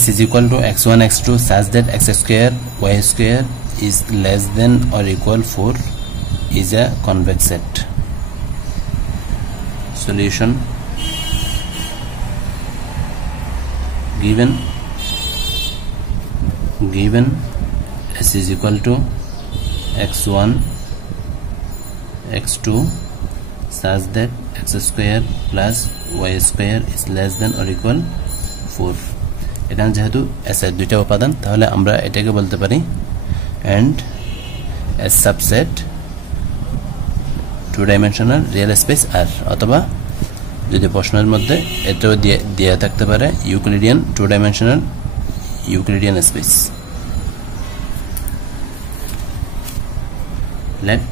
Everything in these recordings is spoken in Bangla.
s is equal to x1 x2 such that x square y square is less than or equal 4 is a convex set. Solution: given s is equal to x1 x2 such that x square plus y square is less than or equal 4. এখানে যেহেতু s এর দুইটা উপাদান তাহলে আমরা এটাকে বলতে পারি and s subset two dimensional real space R, অথবা যদি প্রশ্নের মধ্যে এটাও দেয়া থাকতে পারে Euclidean two dimensional Euclidean space. Let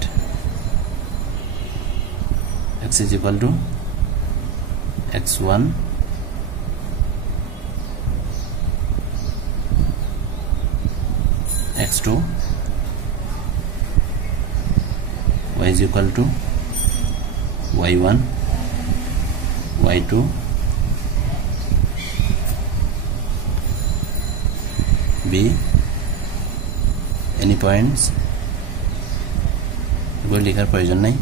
x is equal to x1 x2 y is equal to y1 y2 b any points এগুলো লেখার প্রয়োজন নাই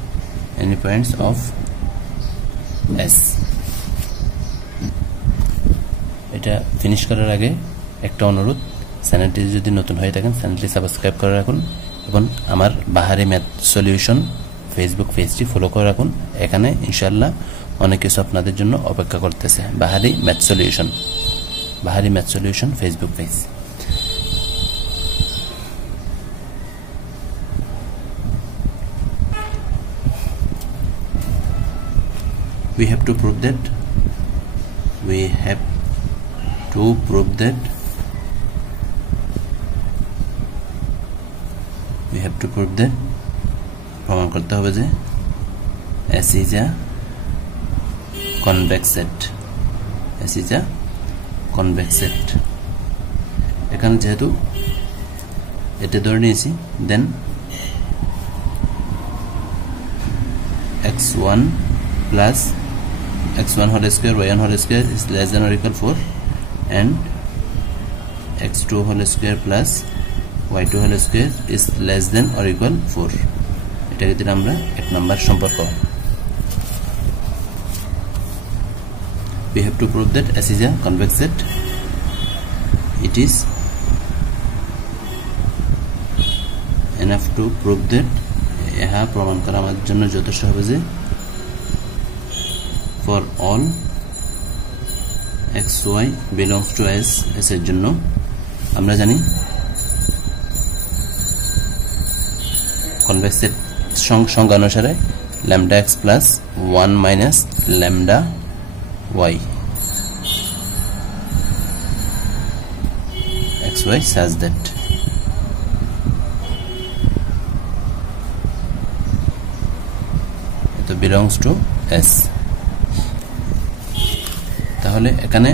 any points of s. এটা ফিনিশ করার আগে একটা অনুরোধ, চ্যানেলটি যদি নতুন হয়ে থাকেন চ্যানেলটি সাবস্ক্রাইব করে রাখুন এবং আমার বাহারি ম্যাথ সলিউশন ফেসবুক পেজটি ফলো করে রাখুন। এখানে ইনশাআল্লাহ অনেক কিছু আপনাদের জন্য অপেক্ষা করতেছে। বাহারি math solution Facebook page. We have to prove that প্রমাণ করতে হবে যে S is a convex set. এখানে যেহেতু এটা ধরে নিয়েছি দেন x1 plus x1 whole square y1 whole square is less than or equal 4 and x2 whole square plus y2 whole square is less than or equal 4. এটাকে দিলাম আমরা এক নাম্বার সম্পর্ক। We have to prove that S is a convex set. It is enough to prove that ଏହା প্রমাণ করা আমাদের জন্য যথেষ্ট হবে যে for all xy belongs to S এর জন্য আমরা জানি convex set সংজ্ঞা অনুসারে lambda x plus 1 minus lambda y xy such that it belongs to S. তাহলে এখানে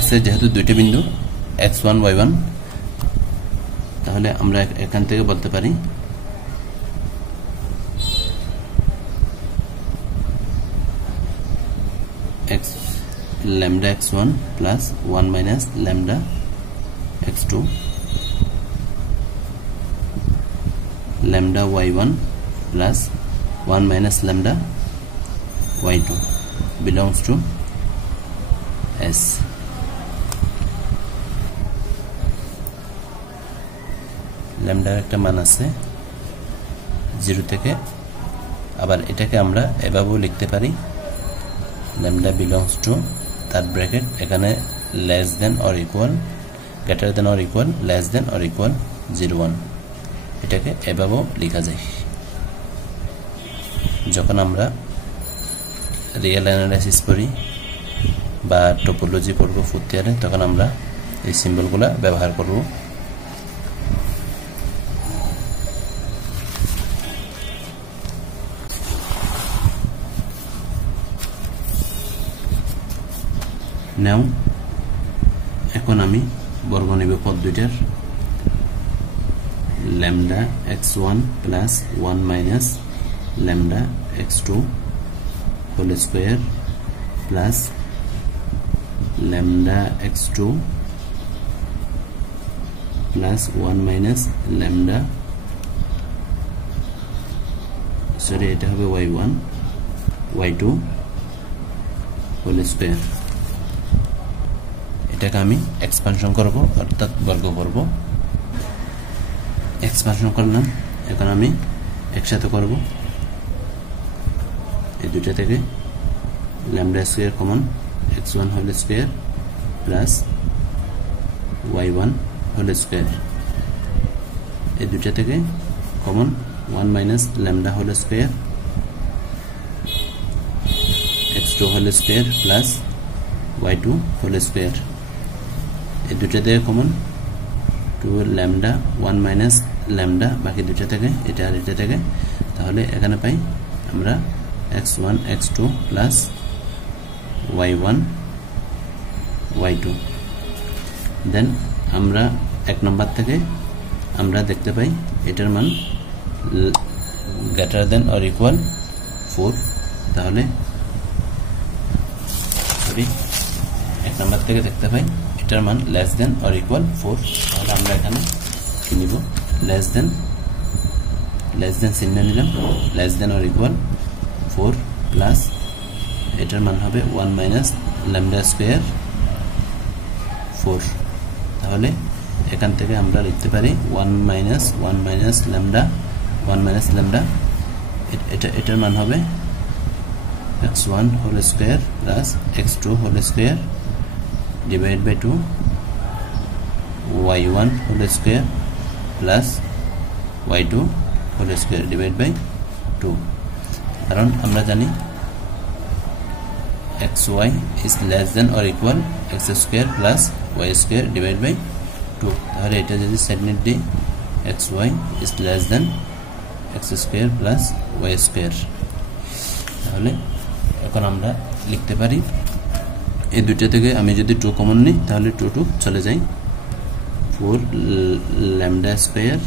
x এর যেহেতু দুইটা বিন্দু x1 y1 তাহলে আমরা এখান থেকে বলতে পারি x lambda x1 plus 1 minus lambda x2 lambda y1 plus 1 minus lambda y2 belongs to S. lambda একটা মান আছে 0 থেকে, আবার এটাকে আমরা এভাবেও লিখতে পারি lambda belongs to তার ব্র্যাকেট এখানে less than or equal greater than or equal less than or equal 0.1 এটাকে এভাবেও লেখা যায়। যখন আমরা রিয়েল অ্যানালাইসিস করি বা টপোলজি পড়ব ফোর্থ ইয়ারে তখন আমরা এই সিম্বলগুলো ব্যবহার করব। নাও এখন আমি বর্গ নেব পদ দুইটার lambda x1 plus 1 minus lambda x2 whole square plus lambda x2 plus 1 minus lambda, sorry এটা হবে y1 y2 হোল স্কয়ার। এটাকে আমি এক্সপানশন করব, অর্থাৎ বর্গ করব। এক্সপানশন করলাম, এখন আমি একসাথে করব। এই দুটো থেকে lambda square common, x1 whole square plus y1 whole square. এই দুটো থেকে common 1 minus lambda whole square, x2 whole square plus y2 whole square. এই দুটো থেকে কমন 2 ল্যামডা 1 মাইনাস ল্যামডা, বাকি দুটো থেকে এটা আর এটা থেকে, তাহলে এখানে পাই আমরা x1 x2 plus y1 y2। দেন আমরা এক নম্বর থেকে আমরা দেখতে পাই এটার মান গ্রেটার দেন অর ইকুয়াল 4, তাহলে সরি এক নম্বর থেকে দেখতে পাই এটার মান লেস দেন অর ইকুয়াল 4, তাহলে আমরা এখানে কি নিব, লেস দেন চিহ্ন নিলাম, less than or equal 4 plus এটার মান হবে 1 মাইনাস ল্যামডা স্কয়ার 4। তাহলে এখান থেকে আমরা লিখতে পারি 1 মাইনাস ল্যামডা এটার মান হবে x1 whole square plus x2 whole square divide by 2 y1 whole square plus y2 whole square divide by 2। কারণ আমরা জানি xy is less than or equal x square plus y square divided by 2, তাহলে এটা যদি সাইড দিই xy is less than x square plus y square, তাহলে এখন আমরা লিখতে পারি এই দুটো থেকে আমি যদি 2 কমন নিই তাহলে 2 চলে যায়, 4 lambda square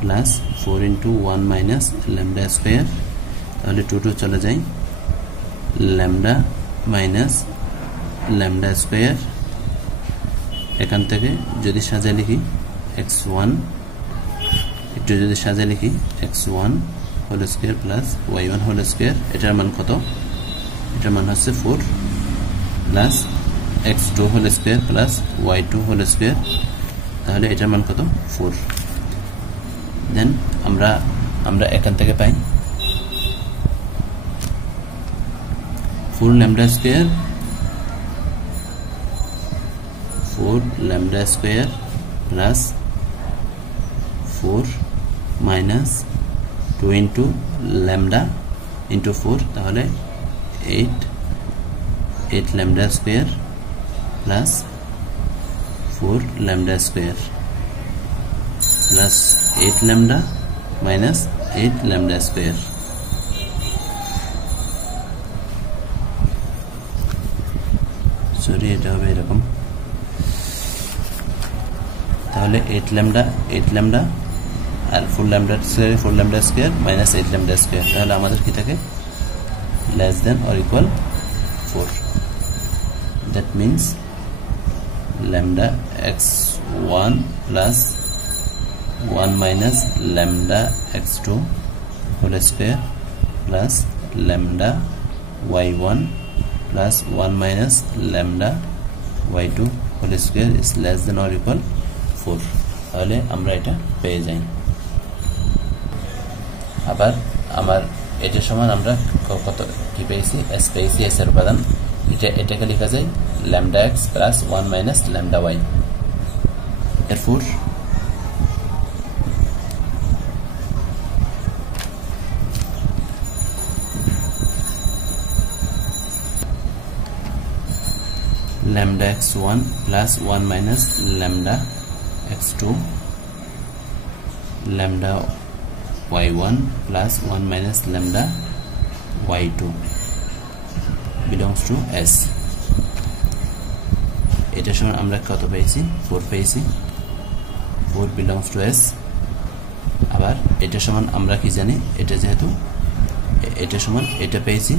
plus 4 into 1 minus lambda square, তাহলে 2 চলে যায়, ল্যামডা মাইনাস ল্যামডা স্কয়ার। এখান থেকে যদি সাজা লিখি x1, একটু যদি সাজা লিখি x1 whole square plus y1 whole square, এটার মান কত, এটার মান হচ্ছে 4 plus x2 whole square plus y2 whole square, তাহলে এটার মান কত 4। দেন আমরা এখান থেকে পাই 4 lambda square plus 4 minus 2 into lambda into 4, তাহলে 8 lambda square plus 4 lambda square plus 8 lambda minus 8 lambda square. Sorry এটা হবে এরকম, তাহলে 8 ল্যামডা আর 4 lambda square minus 8 lambda square, তাহলে আমাদের কি থাকে less than or equal 4। That means lambda x1 plus 1 minus lambda x2 whole square plus lambda y1 plus 1 minus lambda y2 whole square is less than or equal 4, তাহলে আমরা এটা পেয়ে যাই। আবার আমার এটা সমান আমরা কত কি পেয়েছি, s পেয়েছি, s এর উপাদান এটাকে লেখা যায় lambda x plus 1 minus lambda y। এরপর lambda x1 plus 1 minus lambda x2 lambda y1 plus 1 minus lambda y2 belongs to s। এটা সমান আমরা কত পেয়েছি, 4 পেয়েছি, 4 belongs to s। আবার এটা সমান আমরা কি জানি, এটা যেহেতু এটা সমান এটা পেয়েছি,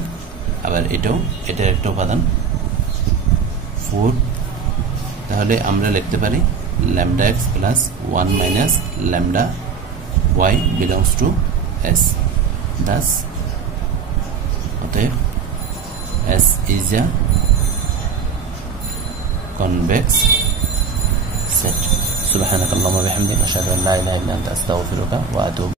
আবার এটাও এটার একটা উপাদান 4, তাহলে আমরা লিখতে পারি lambda x plus 1 minus lambda y belongs to S. Thus S is a convex set. Subhanakallahumma bihamdika ashhadu an la ilaha illa anta astaghfiruka wa atubu